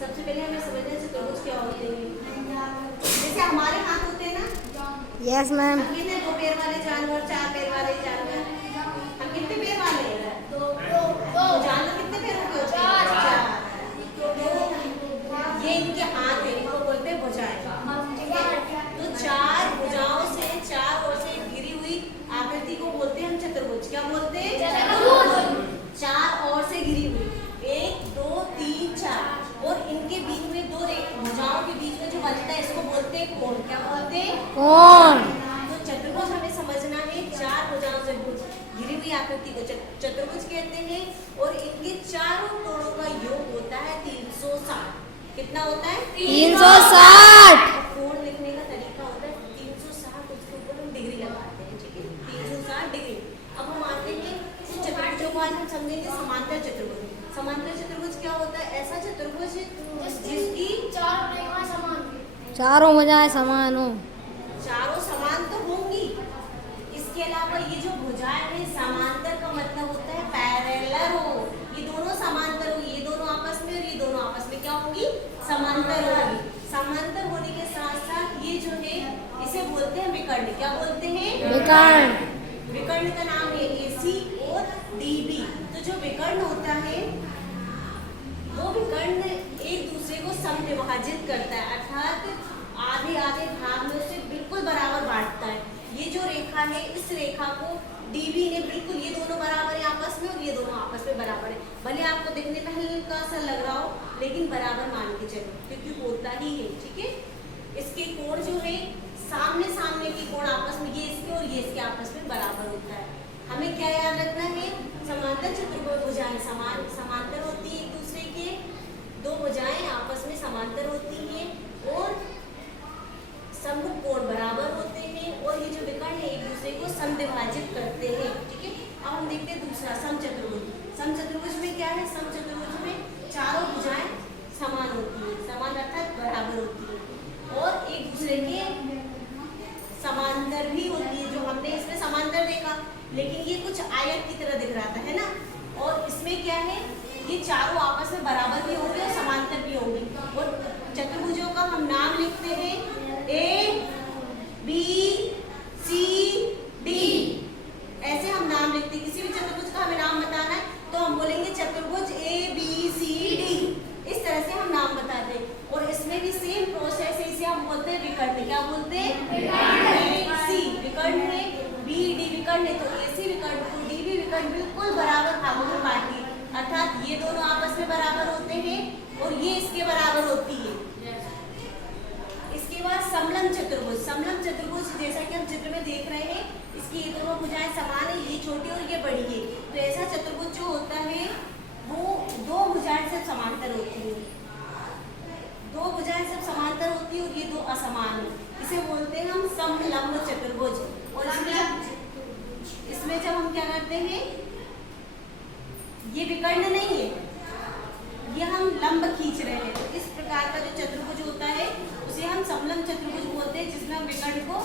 सबसे पहले हमें समझना है चतुर्भुज क्या होते हैं। जैसे हमारे हाथ होते हैं ना। Yes ma'am. हम कितने 2 पैर वाले जानवर, 4 पैर वाले जानवर, हम कितने पैर वाले हैं? तो जानवर कितने पैरों के होते हैं? 4। ये इनके हाथ है, इनको बोलते हैं भुजाएं। ठीक है, तो 4 भुजाओं से 4 ओर से घिरी हुई आकृति को बोलते हैं हम चतुर्भुज। क्या बोलते हैं? चतुर्भुज। 4 ओर से घिरी हुई, 1 2 3 4, और इनके बीच में 2 भुजाओं के बीच में जो बनता है इसको बोलते हैं कोण। क्या बोलते हैं? कोण। तो चतुर्भुज हमें समझना है, 4 भुजाओं से घिरी हुई आकृति को चतुर्भुज कहते हैं, और इनके चारों कोणों का योग होता है 360। कितना होता है? 360। कोण लिखने का तरीका होता है 360, उसके ऊपर हम डिग्री लगाते हैं। ठीक है, 360 डिग्री। अब हम आते हैं चतुर्भुजों को, आज हम समझेंगे समांतर चतुर्भुज। समांतर चतुर्भुज क्या होता है? ऐसा चतुर्भुज जिसकी चारों भुजाएं समान हो। चारों समान तो होंगी, इसके अलावा ये जो भुजाएं हैं समांतर का मतलब होता है पैरेलल हो। ये दोनों समांतर हो, ये दोनों आपस में और ये दोनों आपस में क्या होंगी? समांतर होगी। समांतर होने के साथ साथ ये जो है इसे बोलते हैं विकर्ण। क्या बोलते हैं? विकर्ण। विकर्ण का नाम है AC और DB। तो जो विकर्ण होता है वो विकर्ण एक दूसरे को समद्विभाजित करता है, अर्थात आधे आधे भाग में उसे बिल्कुल बराबर बांटता है। ये जो रेखा है, इस रेखा को DB ने बिल्कुल, ये दोनों बराबर है आपस में और ये दोनों आपस में बराबर है। भले आपको देखने में हल्का सा लग रहा हो, लेकिन बराबर मान के चलो, क्योंकि होता ही है। ठीक है, इसके कोण जो है सामने सामने के कोण आपस में, ये इसके और ये इसके आपस में बराबर होता है। हमें क्या याद रखना है? समांतर चतुर्भुज भुजाएं समांतर होती है एक दूसरे के, 2 भुजाएं आपस में समांतर होती हैं और समकोण कोण बराबर होते हैं, और ये जो विकर्ण है एक दूसरे को समद्विभाजित करते हैं। ठीक है, अब हम देखते हैं दूसरा समचतुर्भुज। समचतुर्भुज में क्या है? समचतुर्भुज में चारों भुजाएं समान होती है, समान अर्थात बराबर होती है, और एक दूसरे के समांतर भी होती है। जो हमने इसमें समांतर देखा, लेकिन ये कुछ आयत की तरह दिख रहा था, है ना? और इसमें क्या है? ये चारों आपस में बराबर भी होंगे और समांतर भी होंगे। और चतुर्भुजों का हम नाम लिखते हैं ABCD, ऐसे हम नाम लिखते हैं। किसी भी चतुर्भुज का हमें नाम बताना है तो हम बोलेंगे चतुर्भुज ABCD, इस तरह से हम नाम बताते हैं। और इसमें भी सेम प्रोसेस है, इसे हम बोलते हैं विकर्ण। क्या बोलते हैं? AC विकर्ण है, BD विकर्ण है, तो AC विकर्ण को DB विकर्ण बिल्कुल बराबर भागों में बांटिए, अर्थात ये दोनों आपस में बराबर होते हैं और ये इसके बराबर होती है। इसके बाद समलंब चतुर्भुज। समलंब चतुर्भुज जैसा कि हम चित्र में देख रहे हैं, इसकी ये दोनों भुजाएं समान है, ये छोटी और ये बड़ी है। तो ऐसा चतुर्भुज जो होता है वो 2 भुजाएं सब समांतर होती है, 2 भुजाएं सब समांतर होती है और ये 2 असमान है। इसे बोलते हैं हम समलंब चतुर्भुज। और इसमें जब हम क्या करते हैं, ये विकर्ण नहीं है, ये हम लंब खींच रहे हैं, तो इस प्रकार का जो चतुर्भुज होता है उसे हम समलंब चतुर्भुज बोलते हैं, जिसमें हम विकर्ण को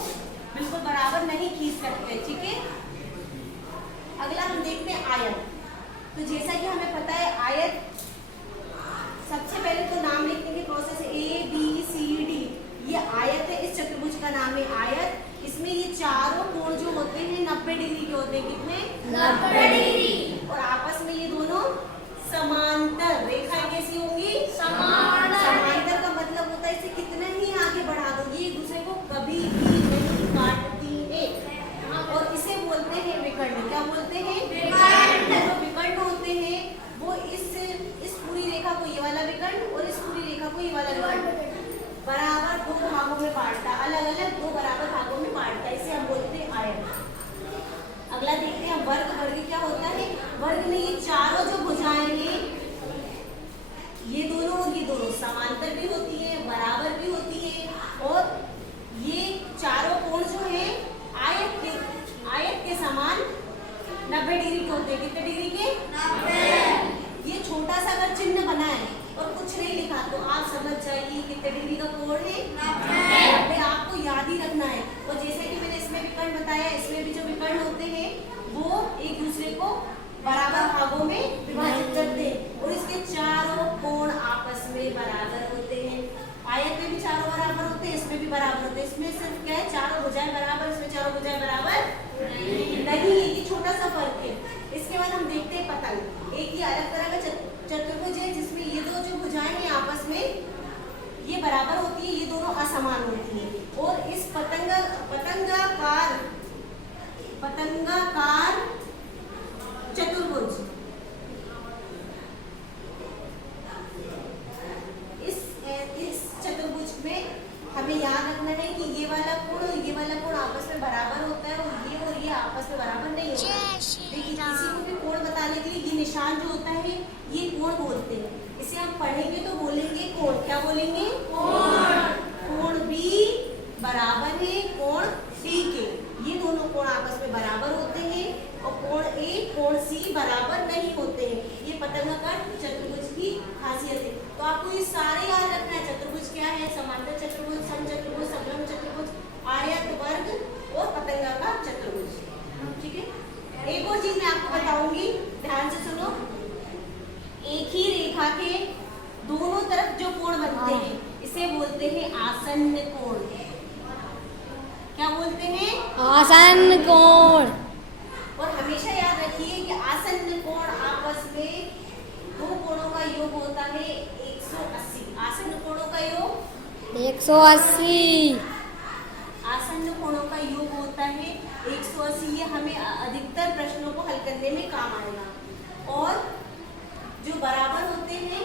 बिल्कुल बराबर नहीं खींच सकते। ठीक है, अगला हम देखते हैं आयत। तो जैसा कि हमें पता है आयत, सबसे पहले तो नाम लिखने की प्रोसेस ABCD, ये आयत है, इस चतुर्भुज का नाम है आयत। इसमें ये चारों कोण जो होते हैं 90 डिग्री के होते हैं। कितने? 90 डिग्री। और आपस में ये दोनों समांतर। रेखाएं कैसी होंगी? समांतर का मतलब होता है इसे कितना ही आगे बढ़ा दो, ये एक दूसरे को कभी भी नहीं काटती है, और इसे बोलते हैं विकर्ण। क्या बोलते हैं? विकर्ण। जो विकर्ण होते हैं वो इस पूरी रेखा को ये वाला विकर्ण और इस पूरी रेखा को ये वाला विकर्ण बराबर 2 भागों में बांटता, अलग अलग 2 बराबर भागों में बांटता, इसे हम बोलते हैं आयत। अगला देखते हैं वर्ग। वर्ग क्या होता है? वर्ग में ये चारों जो भुजाएं हैं, ये दोनों और ये दोनों समांतर भी होती है, बराबर भी होती है, और ये चारों कोण जो है आयत के समान 90 डिग्री के होते हैं। कितने डिग्री के? 90। ये छोटा सा अगर चिन्ह बना है और कुछ नहीं लिखा तो आप समझ जाइए कितने डिग्री का कोण है? 90। आपको याद ही रखना है। और जैसे कि मैंने इसमें विकर्ण बताया, इसमें भी जो विकर्ण होते हैं वो एक दूसरे को बराबर भागों में विभाजित करते हैं और इसके चारों कोण आपस में बराबर वर्गाकार चतुर्भुज। इस चतुर्भुज में हमें याद रखना है कि ये वाला कोण आपस में बराबर होता है और ये आपस में बराबर नहीं होता। देखिए किसी को भी कोण बताने के लिए ये निशान जो होता है ये कोण बोलते हैं। इसे हम पढ़ेंगे तो बोलेंगे कोण। क्या बोलेंगे? कोण बी बराबर है कोण डी के। ये दोनों कोण आपस में बराबर होते हैं और कोण ए कोण सी बराबर नहीं होते हैं। ये पतंगाकार चतुर्भुज की खासियत है। तो आपको ये सारे याद रखना है। चतुर्भुज क्या है? समांतर चतुर्भुज, समचतुर्भुज, समलंब चतुर्भुज, आयत वर्ग और पतंगाकार चतुर्भुज। ठीक है। एक और चीज मैं आपको बताऊंगी, ध्यान से सुनो। एक ही रेखा के दोनों तरफ जो कोण बनते हैं इसे बोलते हैं आसन्न कोण। क्या बोलते हैं? आसन्न कोण। और हमेशा याद रखिए कि आसन्न कोण आपस में दो कोणों का योग होता है 180। आसन्न कोणों का योग 180। आसन्न कोणों का योग होता है 180। ये हमें अधिकतर प्रश्नों को हल करने में काम आएगा। और जो बराबर होते हैं